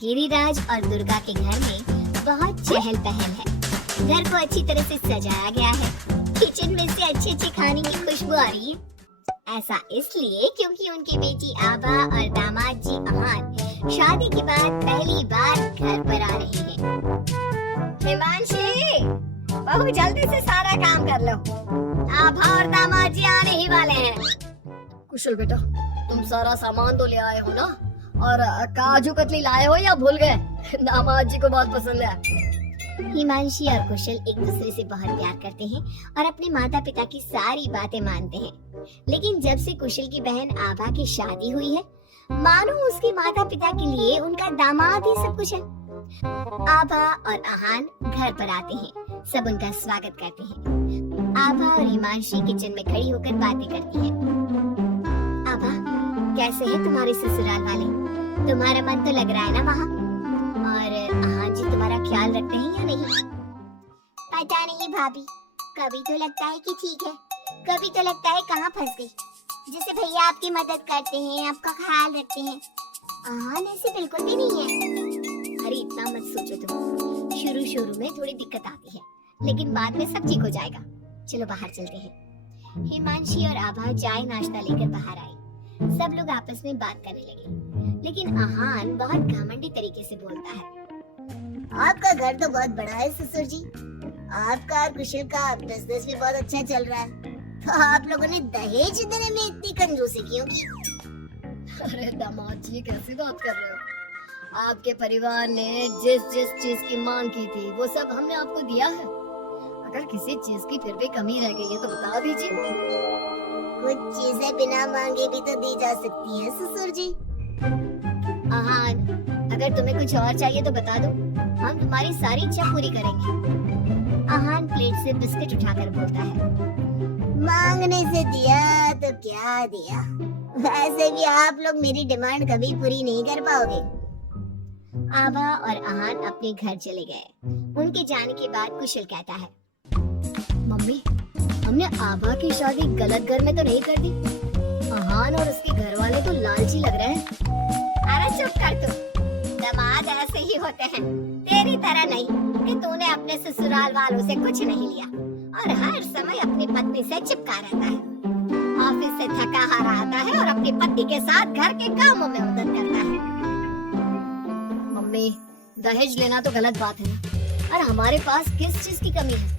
गिरिराज और दुर्गा के घर में बहुत चहल पहल है। घर को अच्छी तरह से सजाया गया है। किचन में से अच्छे अच्छे खाने की खुशबू आ रही है। ऐसा इसलिए क्योंकि उनकी बेटी आभा और दामाद जी अहान शादी के बाद पहली बार घर पर आ रहे हैं। हिमांशी, बहू जल्दी से सारा काम कर लो। आभा और दामाद जी आने ही वाले हैं। कुशल बेटा, तुम सारा सामान तो ले आए हो ना? और काजू कतली लाए हो या भूल गए? दामाद जी को बहुत पसंद है। हिमांशी और कुशल एक दूसरे से बहुत प्यार करते हैं और अपने माता पिता की सारी बातें मानते हैं। लेकिन जब से कुशल की बहन आभा की शादी हुई है, मानो उसके माता पिता के लिए उनका दामाद ही सब कुछ है। आभा और अहान घर पर आते हैं। सब उनका स्वागत करते हैं। आभा और हिमांशी किचन में खड़ी होकर बातें करती हैं। आभा, कैसे है तुम्हारे ससुराल वाले? तुम्हारा मन तो लग रहा है ना वहाँ? और अहान जी तुम्हारा ख्याल रखते हैं या नहीं? पता नहीं भाभी, कभी तो लगता है कि ठीक है, कभी तो लगता है कहाँ फंस गई। जैसे भैया आपकी मदद करते हैं, आपका ख्याल रखते हैं, अहान ऐसे बिल्कुल भी नहीं है। अरे इतना मत सोचो तुम। शुरू में थोड़ी दिक्कत आती है, लेकिन बाद में सब ठीक हो जाएगा। चलो बाहर चलते हैं। हिमांशी और आभा चाय नाश्ता लेकर बाहर आई। सब लोग आपस में बात करने लगे, लेकिन अहान बहुत घमंडी तरीके से बोलता है। आपका घर तो बहुत बड़ा है ससुर जी। आपका और कुशल का बिजनेस भी बहुत अच्छा चल रहा है, तो आप लोगों ने दहेज देने में इतनी कंजूसी क्यों की? अरे दामाद जी, कैसी बात कर रहे हो? आपके परिवार ने जिस जिस चीज की मांग की थी वो सब हमने आपको दिया है। अगर किसी चीज की फिर भी कमी रह गई है तो बता दीजिए। कुछ चीजें बिना मांगे भी तो दी जा सकती हैं ससुर जी। अहान, अगर तुम्हें कुछ और चाहिए तो बता दो, हम तुम्हारी सारी इच्छा पूरी करेंगे। अहान प्लेट से बिस्किट उठाकर बोलता है। मांगने से दिया तो क्या दिया, वैसे भी आप लोग मेरी डिमांड कभी पूरी नहीं कर पाओगे। आभा और अहान अपने घर चले गए। उनके जाने के बाद कुशल कहता है, मम्मी, हमने आभा की शादी गलत घर में तो नहीं कर दी? अहान और उसके घर वाले तो लालची लग रहे हैं। अरे चुप कर तू। दामाद ऐसे ही होते हैं, तेरी तरह नहीं कि तूने अपने ससुराल वालों से कुछ नहीं लिया और हर समय अपनी पत्नी से चिपका रहता है। ऑफिस से थका हारा आता है और अपनी पत्नी के साथ घर के कामों में मदद करता है। मम्मी, दहेज लेना तो गलत बात है ना, और हमारे पास किस चीज की कमी है?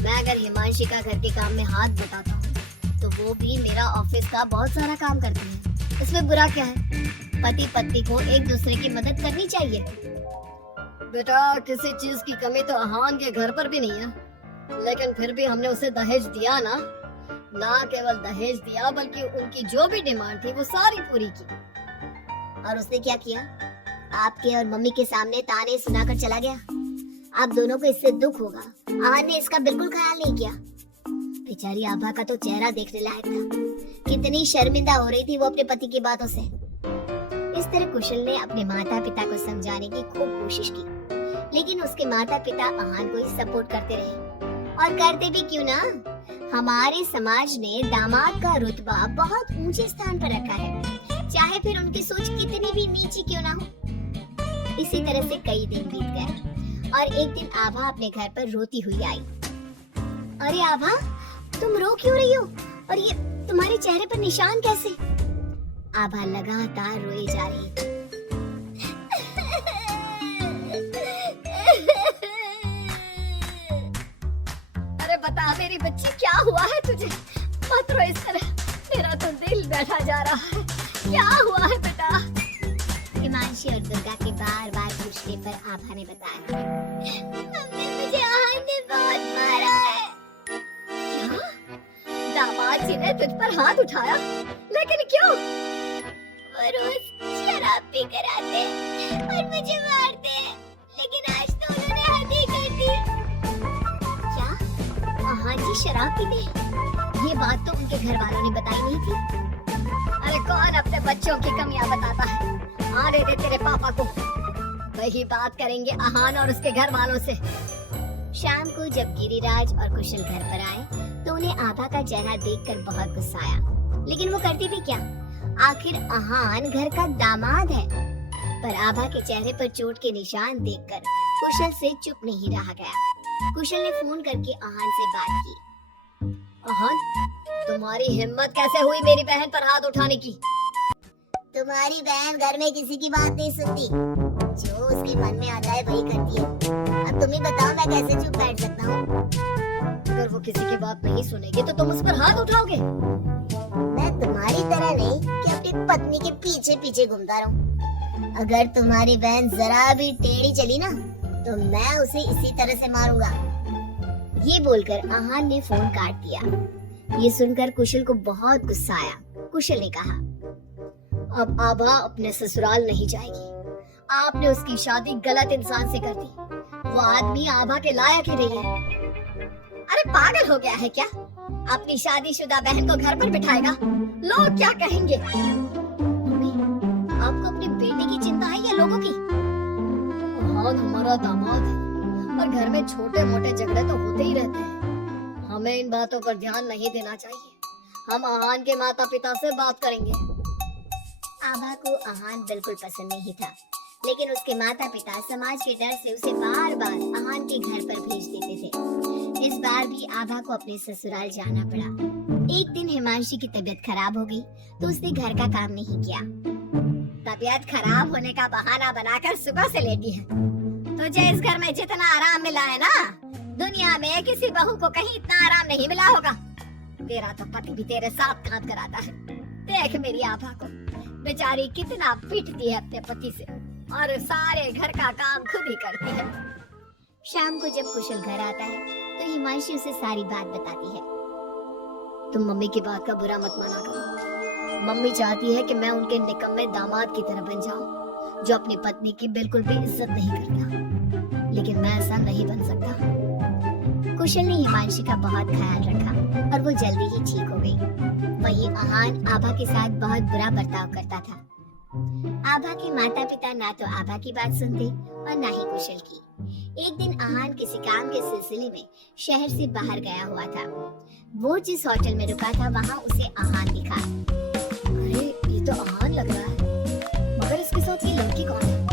मैं अगर हिमांशी का घर के काम में हाथ बटाता हूँ तो वो भी मेरा ऑफिस का बहुत सारा काम करती है। इसमें बुरा क्या है? पति पत्नी को एक दूसरे की मदद करनी चाहिए। बेटा, किसी चीज की कमी तो अहान के घर पर भी नहीं है, लेकिन फिर भी हमने उसे दहेज दिया ना। ना केवल दहेज दिया बल्कि उनकी जो भी डिमांड थी वो सारी पूरी की। और उसने क्या किया? आपके और मम्मी के सामने ताने सुनाकर चला गया। आप दोनों को इससे दुख होगा। अहान ने इसका बिल्कुल ख्याल नहीं किया। बेचारी आभा का तो चेहरा देखने लायक था। कितनी शर्मिंदा हो रही थी वो अपने पति की बातों से। इस तरह कुशल ने अपने माता पिता को समझाने की खूब कोशिश की, लेकिन उसके माता पिता अहान को ही सपोर्ट करते रहे। और करते भी क्यों ना, हमारे समाज ने दामाद का रुतबा बहुत ऊंचे स्थान पर रखा है, चाहे फिर उनकी सोच कितनी भी नीची क्यों ना हो। इसी तरह से कई दिन बीत गए और एक दिन आभा अपने घर पर रोती हुई आई। अरे आभा, तुम रो क्यों रही हो? और ये तुम्हारे चेहरे पर निशान कैसे? आभा लगातार रोए जा रही थी। अरे बता मेरी बच्ची, क्या हुआ है तुझे? मत रो इस तरह, मेरा तो दिल बैठा जा रहा है। क्या हुआ है बेटा? हिमांशी और दुर्गा के बार बार पूछने पर आभा ने बताया, मम्मी, मुझे अहान ने बहुत मारा है। क्या? दामाद जी ने तुझ पर हाथ उठाया? लेकिन क्यों? वो रोज शराब पी कर आते और मुझे मारते, लेकिन आज तो उन्होंने हद ही कर दी। क्या अहान जी शराब पीते? ये बात तो उनके घर वालों ने बताई नहीं थी। अरे कौन अपने बच्चों की कमियां बताता है? आने दे तेरे पापा को, वही बात करेंगे अहान और उसके घर वालों से। शाम को जब गिरिराज और कुशल घर पर आए तो उन्हें आभा का चेहरा देखकर बहुत गुस्सा आया, लेकिन वो करती भी क्या? आखिर अहान घर का दामाद है। पर आभा के चेहरे पर चोट के निशान देखकर कुशल से चुप नहीं रहा गया। कुशल ने फोन करके आहान से बात की। आहान, तुम्हारी हिम्मत कैसे हुई मेरी बहन पर हाथ उठाने की? तुम्हारी बहन घर में किसी की बात नहीं सुनती, जो उसके मन में आता है वही करती है। अब तुम ही बताओ मैं कैसे चुप बैठ सकता हूँ? अगर वो किसी की बात नहीं सुनेगी तो तुम उस पर हाथ उठाओगे? मैं तुम्हारी तरह नहीं कि अपनी पत्नी के पीछे पीछे घूमता रहूं। अगर तुम्हारी बहन जरा भी टेढ़ी चली ना तो मैं उसे इसी तरह से मारूंगा। ये बोलकर आहान ने फोन काट दिया। ये सुनकर कुशल को बहुत गुस्सा आया। कुशल ने कहा, अब आभा अपने ससुराल नहीं जाएगी। आपने उसकी शादी गलत इंसान से कर दी। वो आदमी आभा के लायक ही नहीं है। अरे पागल हो गया है क्या? अपनी शादीशुदा बहन को घर पर बिठाएगा? लोग क्या कहेंगे? मम्मी, आपको अपने बेटे की चिंता है या लोगों की? आहान हमारा दामाद है और घर में छोटे मोटे झगड़े तो होते ही रहते हैं। हमें इन बातों पर ध्यान नहीं देना चाहिए। हम आहान के माता पिता से बात करेंगे। आभा को आहान बिल्कुल पसंद नहीं था, लेकिन उसके माता पिता समाज के डर से उसे बार बार आहान के घर पर भेज देते थे। इस बार भी आभा को अपने ससुराल जाना पड़ा। एक दिन हिमांशी की तबीयत खराब हो गई तो उसने घर का काम नहीं किया। तबीयत खराब होने का बहाना बनाकर सुबह से लेटी है। तुझे इस घर में जितना आराम मिला है ना, दुनिया में किसी बहू को कहीं इतना आराम नहीं मिला होगा। तेरा तो पति भी तेरे साथ काम कराता है। देख मेरी आभा को, बेचारी कितना पीटती है अपने पति से और सारे घर का काम खुद ही करती है। शाम को जब कुशल घर आता है तो हिमांशी उसे सारी बात बताती है। तुम मम्मी की बात का बुरा मत माना करो। मम्मी चाहती है कि मैं उनके निकम्मे दामाद की तरह बन जाऊं, जो अपनी पत्नी की बिल्कुल भी इज्जत नहीं करता। लेकिन मैं ऐसा नहीं बन सकता। कुशल ने हिमांशी का बहुत ख्याल रखा और वो जल्दी ही ठीक हो गई। वहीं आहान आभा के साथ बहुत बुरा बर्ताव करता था। आभा के माता पिता ना तो आभा की बात सुनते और ना ही कुशल की। एक दिन आहान किसी काम के सिलसिले में शहर से बाहर गया हुआ था। वो जिस होटल में रुका था वहाँ उसे आहान दिखा। अरे ये तो आहान लग रहा है, मगर इसके साथ ये लड़की कौन है?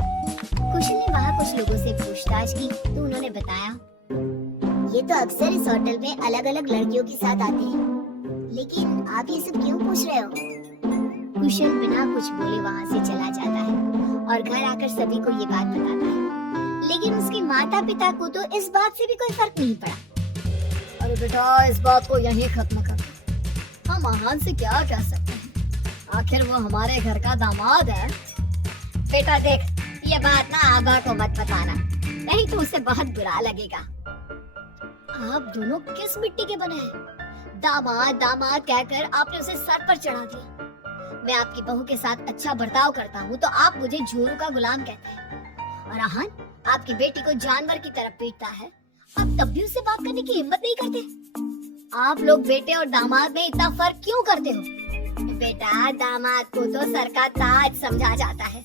कुशल ने वहाँ कुछ लोगों से पूछताछ की तो उन्होंने बताया, ये तो अक्सर इस होटल में अलग अलग लड़कियों के साथ आते हैं। लेकिन आप ये सब क्यों पूछ रहे हो? कुशल बिना कुछ बोले वहाँ से चला जाता है और घर आकर सभी को ये बात बताता है। लेकिन उसके माता पिता को तो इस बात से भी कोई फर्क नहीं पड़ा। अरे बेटा, इस बात को यहीं खत्म कर। हम आहान से क्या कह सकते हैं? आखिर वो हमारे घर का दामाद है। बेटा देख, ये बात ना आभा को मत बताना, नहीं तो उसे बहुत बुरा लगेगा। आप दोनों किस मिट्टी के बने हैं? दामाद दामाद कहकर आपने उसे सर पर चढ़ा दिया। मैं आपकी बहू के साथ अच्छा बर्ताव करता हूँ तो आप मुझे झूरू का गुलाम कहते हैं। और आहान आपकी बेटी को जानवर की तरह पीटता है, आप तब भी उससे बात करने की हिम्मत नहीं करते। आप लोग बेटे और दामाद में इतना फर्क क्यों करते हो? बेटा, दामाद को तो सर का ताज समझा जाता है।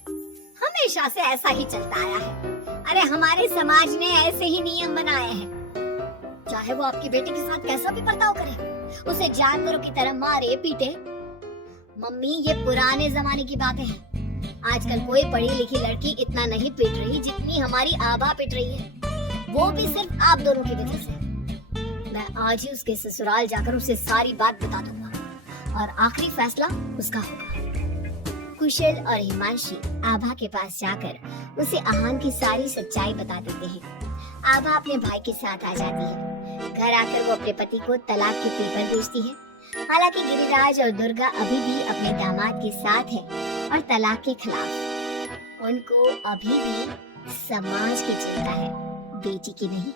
हमेशा से ऐसा ही चलता आया है। अरे हमारे समाज ने ऐसे ही नियम बनाए हैं। चाहे वो आपकी बेटी के साथ कैसा भी बर्ताव करे, उसे जानवरों की तरह मारे पीटे। मम्मी, ये पुराने जमाने की बातें हैं। आजकल कोई पढ़ी लिखी लड़की इतना नहीं पीट रही जितनी हमारी आभा पीट रही है, वो भी सिर्फ आप दोनों की वजह से। मैं आज ही उसके ससुराल जाकर उसे सारी बात बता दूंगा और आखिरी फैसला उसका होगा। कुशल और हिमांशी आभा के पास जाकर उसे आहान की सारी सच्चाई बता देते हैं। आभा अपने भाई के साथ आ जाती है। घर आकर वो अपने पति को तलाक के पेपर भेजती है। हालांकि गिरिराज और दुर्गा अभी भी अपने दामाद के साथ है और तलाक के खिलाफ। उनको अभी भी समाज की चिंता है, बेटी की नहीं।